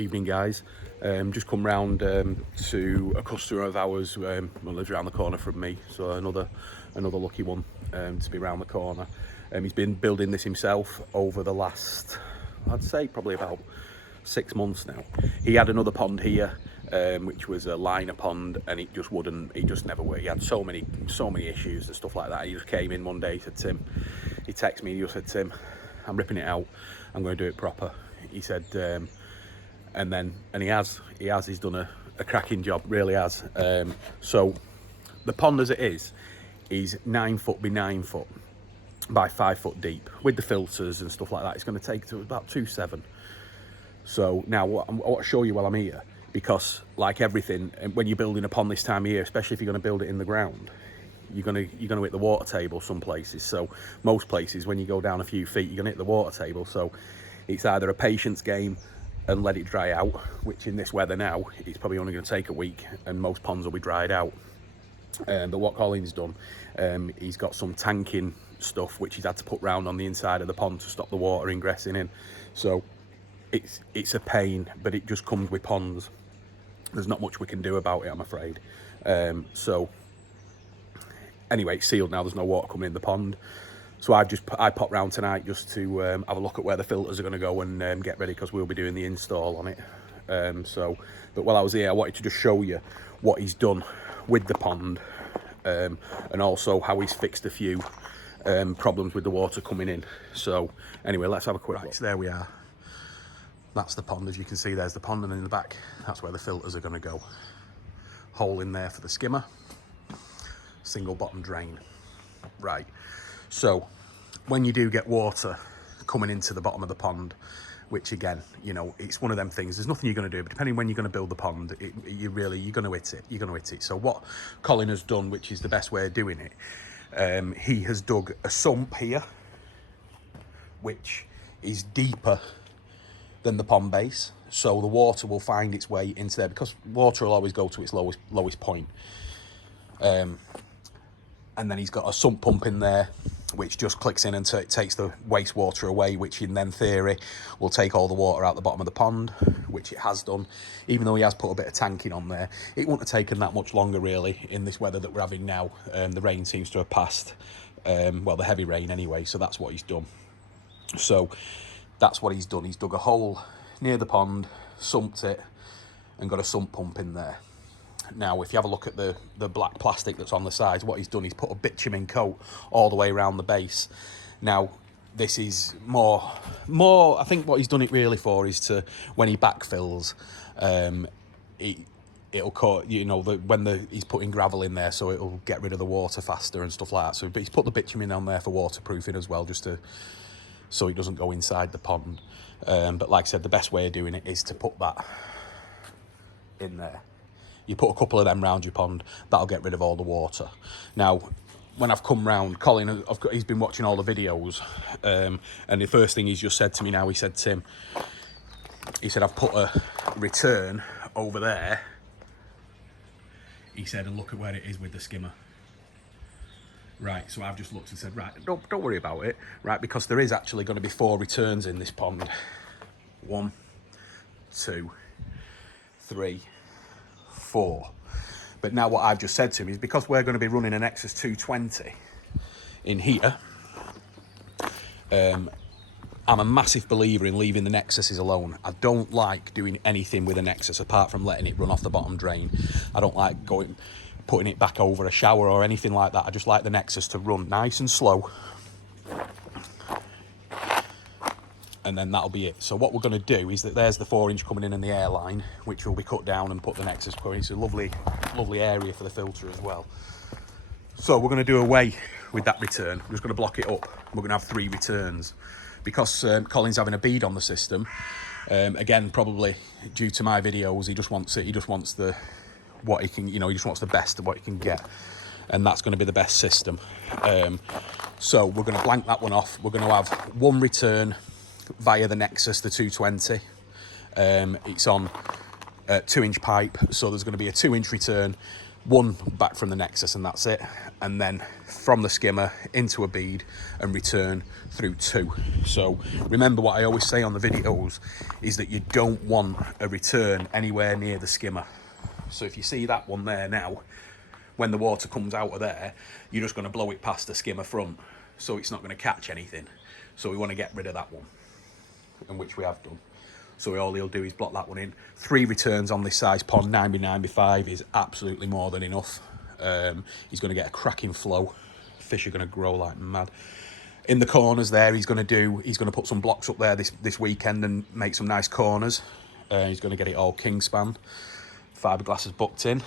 Evening, guys. Just come round to a customer of ours who lives around the corner from me, so another lucky one to be round the corner. He's been building this himself over the last, I'd say probably about 6 months now. He had another pond here, which was a liner pond, and it just never worked. He had so many issues and stuff like that. He just came in one day, he said, Tim, he texted me, he just said, Tim, I'm ripping it out, I'm going to do it proper. He said, and he has, he's done a cracking job, really has. So the pond as it is 9 foot by 9 foot by 5 foot deep with the filters and stuff like that. It's going to take to about 2.7. So now what I want to show you while I'm here, because like everything, when you're building a pond this time of year, especially if you're going to build it in the ground, you're going to hit the water table some places. So most places, when you go down a few feet, you're going to hit the water table. So it's either a patience game and let it dry out, which in this weather now, it's probably only going to take a week and most ponds will be dried out. But what Colin's done, he's got some tanking stuff which he's had to put round on the inside of the pond to stop the water ingressing in. So it's a pain, but it just comes with ponds. There's not much we can do about it, I'm afraid. So anyway, it's sealed now, there's no water coming in the pond. So I popped round tonight just to have a look at where the filters are going to go and get ready, because we'll be doing the install on it. But while I was here, I wanted to just show you what he's done with the pond, and also how he's fixed a few problems with the water coming in. So anyway, let's have a quick look. So there we are. That's the pond. As you can see, there's the pond, and in the back, that's where the filters are going to go. Hole in there for the skimmer. Single bottom drain. Right. So when you do get water coming into the bottom of the pond, which again, you know, it's one of them things, there's nothing you're going to do, but depending when you're going to build the pond, you're going to hit it. You're going to hit it. So what Colin has done, which is the best way of doing it, he has dug a sump here, which is deeper than the pond base. So the water will find its way into there, because water will always go to its lowest point. And then he's got a sump pump in there, which just clicks in and takes the wastewater away, which in then theory will take all the water out the bottom of the pond, which it has done. Even though he has put a bit of tanking on there, it wouldn't have taken that much longer really in this weather that we're having now. The rain seems to have passed, well, the heavy rain anyway, so that's what he's done. So that's what he's done. He's dug a hole near the pond, sumped it, and got a sump pump in there. Now, if you have a look at the black plastic that's on the sides, what he's done is put a bitumen coat all the way around the base. Now, this is more, I think what he's done it really for is to, when he backfills, it'll cut, you know, he's putting gravel in there, so it'll get rid of the water faster and stuff like that. So but he's put the bitumen on there for waterproofing as well, just so it doesn't go inside the pond. But like I said, the best way of doing it is to put that in there. You put a couple of them round your pond, that'll get rid of all the water. Now, when I've come round, Colin, he's been watching all the videos, and the first thing he's just said to me now, he said, Tim, he said, I've put a return over there. He said, and look at where it is with the skimmer. Right, so I've just looked and said, right, don't worry about it, right, because there is actually going to be 4 returns in this pond. 1, 2, 3, 4. But now what I've just said to him is, because we're going to be running a Nexus 220 in here, I'm a massive believer in leaving the Nexuses alone. I don't like doing anything with a Nexus apart from letting it run off the bottom drain. I don't like putting it back over a shower or anything like that. I just like the Nexus to run nice and slow, and then that'll be it. So what we're going to do is that there's the 4-inch coming in the airline, which will be cut down and put the Nexus for. It's a lovely area for the filter as well. So we're going to do away with that return. We're just going to block it up. We're going to have 3 returns, because Colin's having a bead on the system. Again, probably due to my videos, he just wants it. He just wants what he can, you know, he just wants the best of what he can get, and that's going to be the best system. So we're going to blank that one off. We're going to have 1 return via the Nexus, the 220. It's on 2-inch pipe, so there's going to be a 2-inch return one back from the Nexus, and that's it. And then from the skimmer into a bead and return through 2. So remember what I always say on the videos is that you don't want a return anywhere near the skimmer. So if you see that one there now, when the water comes out of there, you're just going to blow it past the skimmer front, so it's not going to catch anything. So we want to get rid of that one, and which we have done. So all he'll do is block that one in. 3 returns on this size pond, 9x9x5 is absolutely more than enough. He's going to get a cracking flow. Fish are going to grow like mad. In the corners there, he's going to put some blocks up there this weekend and make some nice corners. He's going to get it all king span. Fiberglass is booked in.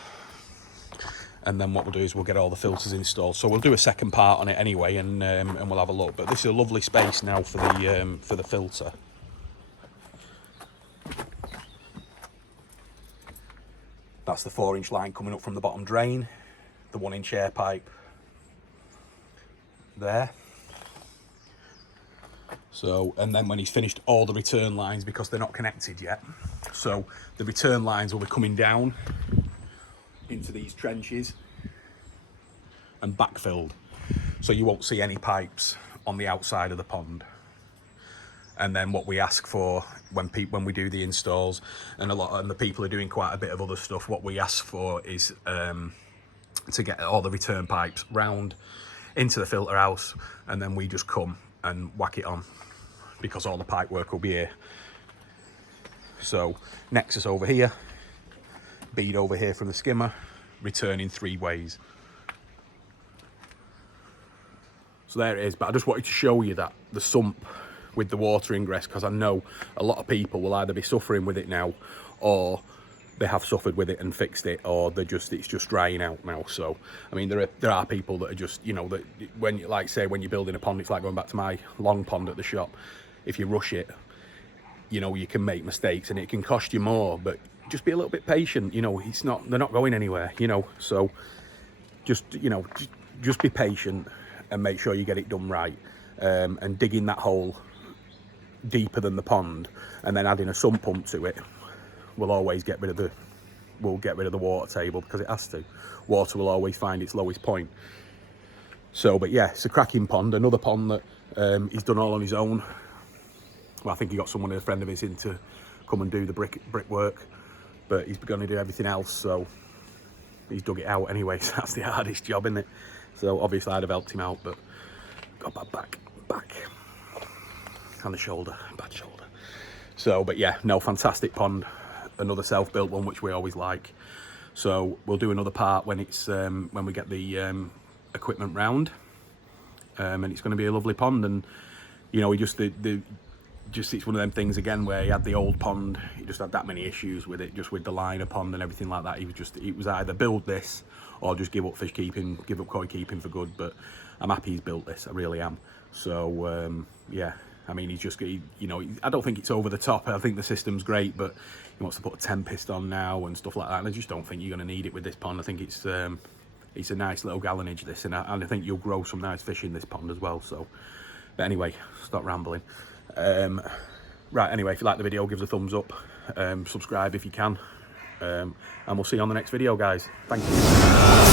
And then what we'll do is we'll get all the filters installed. So we'll do a second part on it anyway, and we'll have a look. But this is a lovely space now for the filter. That's the 4-inch line coming up from the bottom drain, the 1-inch air pipe there. So, and then when he's finished all the return lines, because they're not connected yet, so the return lines will be coming down into these trenches and backfilled. So you won't see any pipes on the outside of the pond. And then what we ask for when we do the installs, and the people are doing quite a bit of other stuff, what we ask for is to get all the return pipes round into the filter house, and then we just come and whack it on, because all the pipe work will be here. So Nexus over here, bead over here from the skimmer, returning 3 ways. So there it is. But I just wanted to show you that the sump with the water ingress, because I know a lot of people will either be suffering with it now, or they have suffered with it and fixed it, or it's just drying out now. So I mean, there are people that are just, you know, that when you're building a pond, it's like going back to my long pond at the shop. If you rush it, you know, you can make mistakes and it can cost you more, but just be a little bit patient. You know, they're not going anywhere, you know. So just be patient and make sure you get it done right. And digging that hole deeper than the pond and then adding a sump pump to it will always get rid of the water table, because it has to. Water will always find its lowest point. So, but yeah, it's a cracking pond. Another pond that he's done all on his own. Well, I think he got a friend of his in to come and do the brickwork, but he's going to do everything else, so he's dug it out anyway. So that's the hardest job, isn't it? So obviously I'd have helped him out, but got bad back and the shoulder, bad shoulder. So, but yeah, no, fantastic pond. Another self-built one, which we always like. So we'll do another part when it's when we get the equipment round, and it's going to be a lovely pond. And you know, it's one of them things again where he had the old pond, he just had that many issues with it, just with the liner pond and everything like that. It was either build this or just give up fish keeping, give up koi keeping for good. But I'm happy he's built this, I really am. So yeah, I mean, you know, I don't think it's over the top. I think the system's great, but he wants to put a 10 piston now and stuff like that, and I just don't think you're going to need it with this pond. I think it's a nice little gallonage, this, and I think you'll grow some nice fish in this pond as well. So, but anyway, stop rambling. Right, anyway, if you like the video, give us a thumbs up, subscribe if you can, and we'll see you on the next video, guys. Thank you.